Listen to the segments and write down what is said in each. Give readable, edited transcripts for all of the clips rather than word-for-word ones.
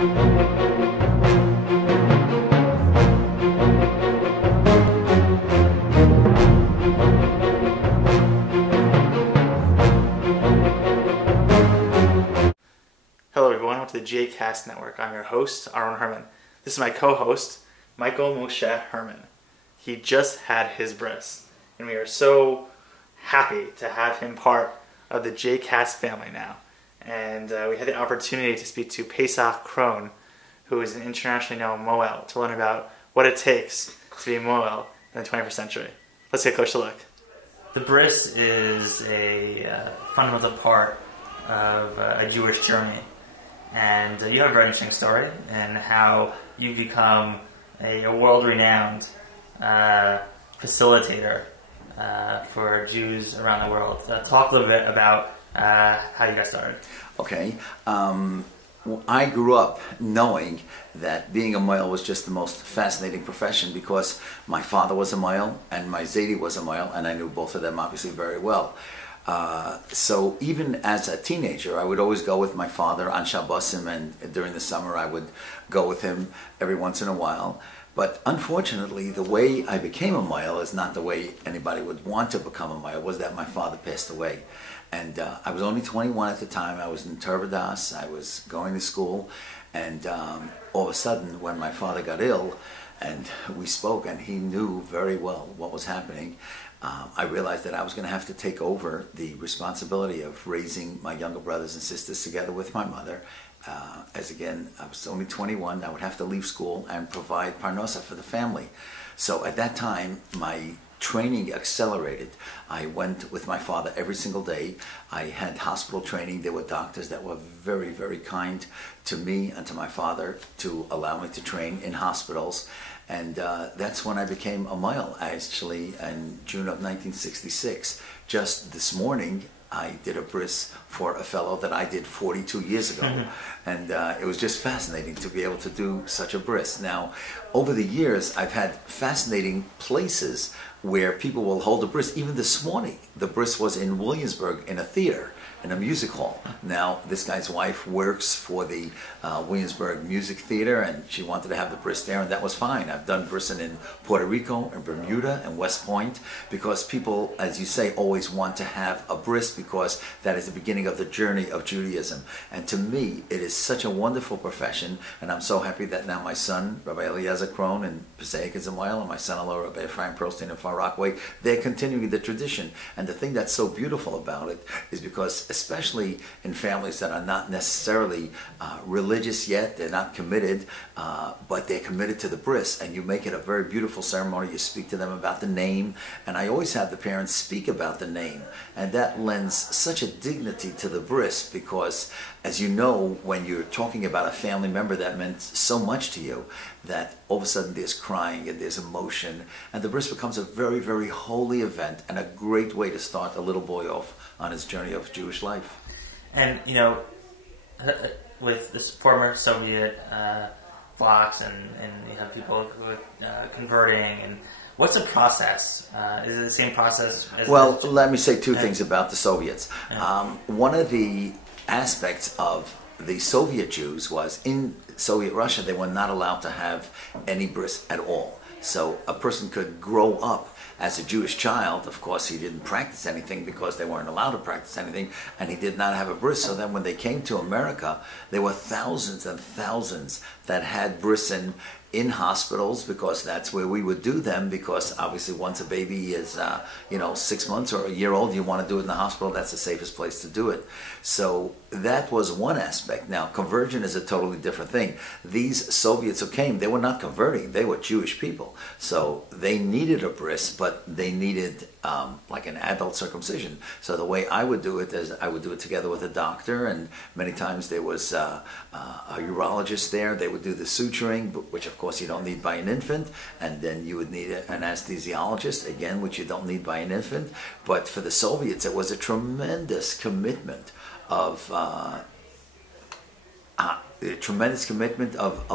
Hello everyone, welcome to the JCast Network. I'm your host, Aaron Herman. This is my co-host, Michael Moshe Herman. He just had his bris, and we are so happy to have him part of the JCast family now. And we had the opportunity to speak to Paysach Krohn, who is an internationally known mohel, to learn about what it takes to be a mohel in the 21st century. Let's take a closer look. The bris is a fundamental part of a Jewish journey. And you have a very interesting story in how you've become a world-renowned facilitator for Jews around the world. Talk a little bit about how you got started. Okay. I grew up knowing that being a mohel was just the most fascinating profession because my father was a mohel and my zaydi was a mohel, and I knew both of them obviously very well. So even as a teenager, I would always go with my father on Shabbosim, and during the summer I would go with him every once in a while. But unfortunately, the way I became a mohel is not the way anybody would want to become a mohel, was that my father passed away. And I was only 21 at the time. I was in Turbadas, I was going to school, and all of a sudden when my father got ill, and we spoke, and he knew very well what was happening, I realized that I was going to have to take over the responsibility of raising my younger brothers and sisters together with my mother. As again, I was only 21, I would have to leave school and provide parnosa for the family. So at that time, my training accelerated. I went with my father every single day. I had hospital training. There were doctors that were very, very kind to me and to my father to allow me to train in hospitals. And that's when I became a mohel, actually, in June of 1966. Just this morning, I did a bris for a fellow that I did 42 years ago. And it was just fascinating to be able to do such a bris. Now, over the years, I've had fascinating places where people will hold a bris. Even this morning, the bris was in Williamsburg in a theater, in a music hall. Now, this guy's wife works for the Williamsburg Music Theater, and she wanted to have the bris there, and that was fine. I've done brising in Puerto Rico, in Bermuda, and West Point, because people, as you say, always want to have a bris because that is the beginning of the journey of Judaism. And to me, it is such a wonderful profession, and I'm so happy that now my son, Rabbi Paysach Krohn, in Passaic is a mohel, and my son-in-law, Rabbi Ephraim Pearlstein in Far Rockaway, they're continuing the tradition. And the thing that's so beautiful about it is because, especially in families that are not necessarily religious yet, they're not committed, but they're committed to the bris, and you make it a very beautiful ceremony. You speak to them about the name, and I always have the parents speak about the name, and that lends such a dignity to the bris because, as you know, when you're talking about a family member that meant so much to you, that all of a sudden there's crying and there's emotion, and the bris becomes a very, very holy event and a great way to start a little boy off on his journey of Jewish life. And, you know, with this former Soviet blocks, and you have people who are converting, and what's the process? Is it the same process as... Well, let me say two things about the Soviets. One of the aspects of the Soviet Jews was, in Soviet Russia, they were not allowed to have any bris at all. So a person could grow up as a Jewish child. Of course, he didn't practice anything because they weren't allowed to practice anything, and he did not have a bris. So then when they came to America, there were thousands and thousands that had bris in hospitals, because that's where we would do them, because obviously once a baby is 6 months or a year old, you want to do it in the hospital. That's the safest place to do it. So that was one aspect. Now, conversion is a totally different thing. These Soviets who came, they were not converting, they were Jewish people. So they needed a bris, but they needed like an adult circumcision. So the way I would do it is I would do it together with a doctor, and many times there was a urologist there. They would do the suturing, which of course you don't need by an infant, and then you would need an anesthesiologist, again, which you don't need by an infant. But for the Soviets, it was a tremendous commitment of a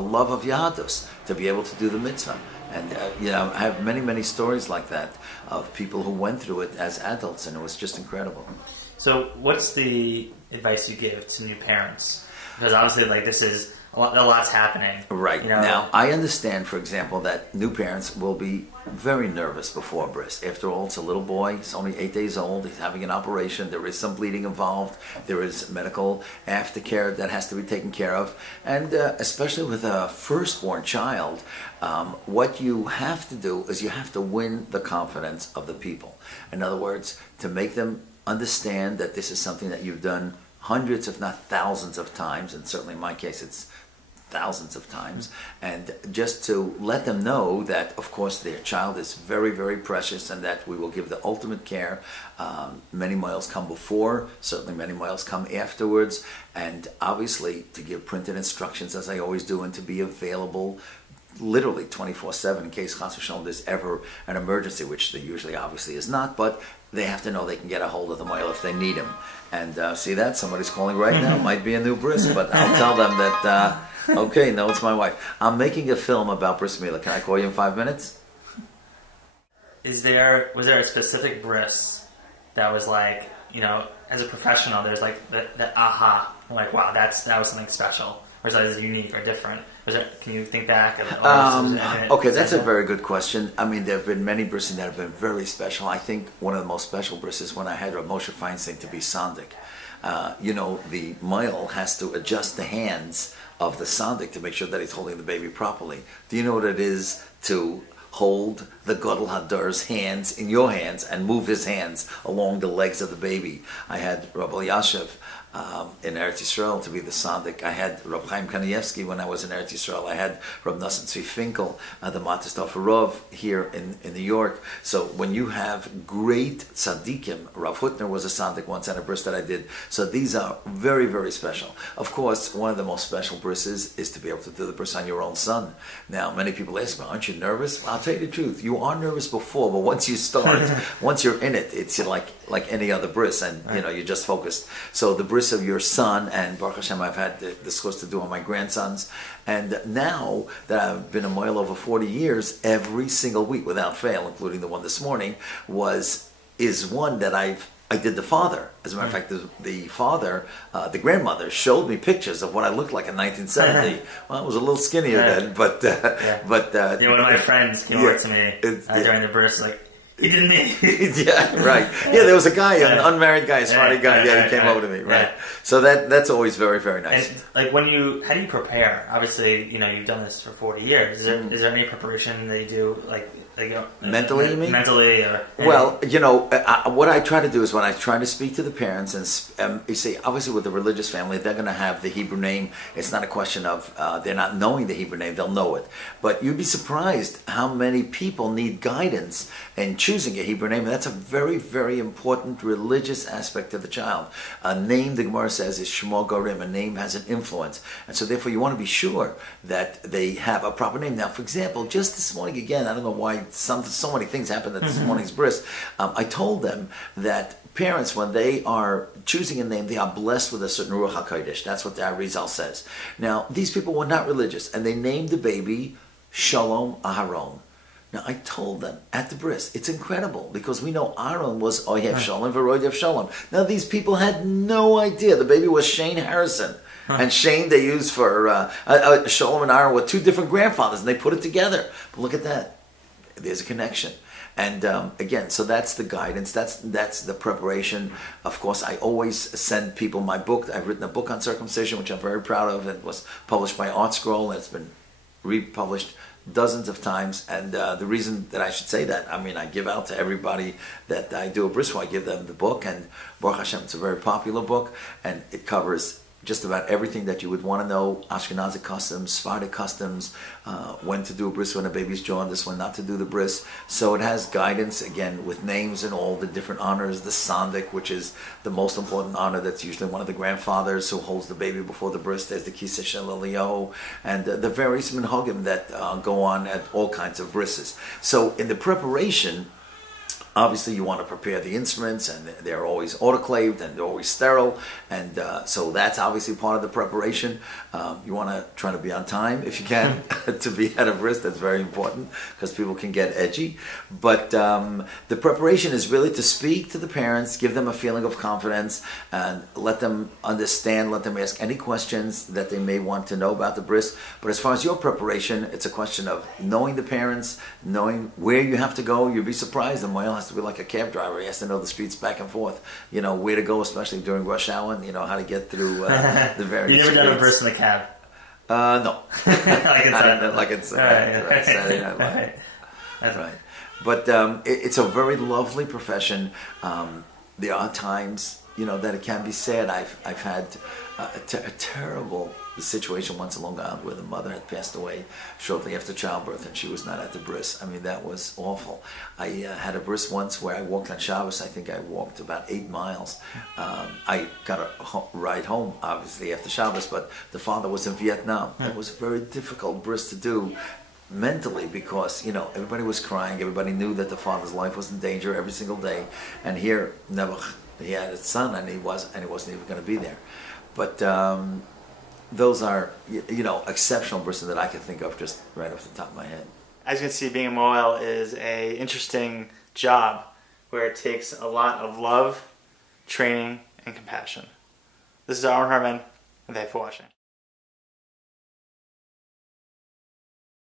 love of Yahadus to be able to do the mitzvah. And I have many, many stories like that of people who went through it as adults, and it was just incredible. So what's the advice you give to new parents? Because obviously, like, this is a lot's happening. Right. You know? Now, I understand, for example, that new parents will be very nervous before bris. After all, it's a little boy. He's only 8 days old. He's having an operation. There is some bleeding involved. There is medical aftercare that has to be taken care of. And especially with a firstborn child, what you have to do is you have to win the confidence of the people. In other words, to make them understand that this is something that you've done hundreds, if not thousands of times, and certainly in my case it's thousands of times, and just to let them know that, of course, their child is very, very precious and that we will give the ultimate care. Many mohels come before, certainly many mohels come afterwards, and obviously to give printed instructions, as I always do, and to be available literally 24/7 in case chas v'shalom there's ever an emergency, which there usually obviously is not, but they have to know they can get a hold of the mohel if they need him. And see that? Somebody's calling right now. Might be a new bris, but I'll tell them that, okay, no, it's my wife. I'm making a film about bris milah. Can I call you in 5 minutes? Was there a specific bris that was like, you know, as a professional, there's like the aha, like, wow, that was something special, or is that unique or different? Can you think back? Okay, that's a very good question. I mean, there have been many brises that have been very special. I think one of the most special brises is when I had Rav Moshe Feinstein to be sandik. You know, the mohel has to adjust the hands of the sandik to make sure that he's holding the baby properly. Do you know what it is to hold the Gadol Hadar's hands in your hands and move his hands along the legs of the baby? I had Rabbi Yashiv in Eretz Yisrael to be the sandik. I had Rab Chaim Kanievsky when I was in Eretz Yisrael. I had Rab Nosson Tzvi Finkel, the Matistov Rav here in New York. So when you have great tzaddikim, Rav Hutner was a sandik once at a bris that I did. So these are very, very special. Of course, one of the most special brises is to be able to do the bris on your own son. Now, many people ask me, aren't you nervous? Well, I'll tell you the truth. You are nervous before, but once you start, once you're in it, it's like any other bris, and you know, you're just focused. So the bris of your son, and Baruch Hashem, I've had the schus to do on my grandsons, and now that I've been a mohel over 40 years, every single week without fail, including the one this morning, is one that I did the father. As a matter of fact, the father, the grandmother, showed me pictures of what I looked like in 1970. Well, I was a little skinnier then, but you know, one of my friends came over to me during the bris, like, he didn't me. Yeah, right. Yeah, there was a guy, an unmarried guy, a Sephardi guy. Yeah, he came over to me. Right. So that's always very, very nice. And like how do you prepare? Obviously, you know, you've done this for 40 years. Is there any preparation that you do, like mentally, you mean? Mentally, or well, you know, what I try to do is when I try to speak to the parents, and you see, obviously with the religious family, they're going to have the Hebrew name. It's not a question of they're not knowing the Hebrew name; they'll know it. But you'd be surprised how many people need guidance in choosing a Hebrew name. And that's a very, very important religious aspect of the child. A name, the Gemara says, is Shmo Gorim. A name has an influence, and so therefore you want to be sure that they have a proper name. Now, for example, just this morning again, I don't know why. So many things happened at this morning's bris. I told them that parents, when they are choosing a name, they are blessed with a certain Ruach HaKodesh. That's what the Arizal says. Now, these people were not religious, and they named the baby Shalom Aharon. Now, I told them at the bris, it's incredible, because we know Aaron was Oyev Shalom, V'Royev Shalom. Now, these people had no idea. The baby was Shane Harrison. And Shane they used for, Shalom and Aaron were two different grandfathers, and they put it together. But look at that. There's a connection. And again, so that's the guidance, that's the preparation. Of course, I always send people my book. I've written a book on circumcision, which I'm very proud of. It was published by Art Scroll, and it's been republished dozens of times. And the reason that I should say that, I mean, I give out to everybody that I do a bris for, I give them the book, and Baruch Hashem, it's a very popular book, and it covers just about everything that you would want to know: Ashkenazi customs, Sephardic customs, when to do a bris when a baby's jaundiced, when not to do the bris. So it has guidance, again, with names and all the different honors. The sandik, which is the most important honor, that's usually one of the grandfathers who holds the baby before the bris. There's the Kiseh Shel Eliyahu, and the various minhagim that go on at all kinds of brises. So in the preparation, Obviously, you want to prepare the instruments, and they're always autoclaved and they're always sterile, and so that's obviously part of the preparation. You want to try to be on time if you can to be at a bris. That's very important because people can get edgy. But the preparation is really to speak to the parents, give them a feeling of confidence, and let them understand, let them ask any questions that they may want to know about the bris. But as far as your preparation, it's a question of knowing the parents, knowing where you have to go. You'll be surprised. The mohel has to be like a cab driver. He has to know the streets back and forth, you know, where to go, especially during rush hour, and you know how to get through the various You never done a streets. bris in a cab? No. Like it's Saturday Night Live. Right. That's Right. But it's a very lovely profession. There are times, you know, that it can be sad. I've had a terrible situation once in Long Island where the mother had passed away shortly after childbirth, and she was not at the bris. I mean, that was awful. I had a bris once where I walked on Shabbos. I think I walked about 8 miles. I got a ride home, obviously, after Shabbos, but the father was in Vietnam. It was a very difficult bris to do mentally because, you know, everybody was crying. Everybody knew that the father's life was in danger every single day. And here, Nebuch, he had his son, and he wasn't even going to be there. But those are, you know, exceptional brisses that I can think of just right off the top of my head. As you can see, being a mohel is a interesting job where it takes a lot of love, training, and compassion. This is Aaron Herman, and thanks for watching.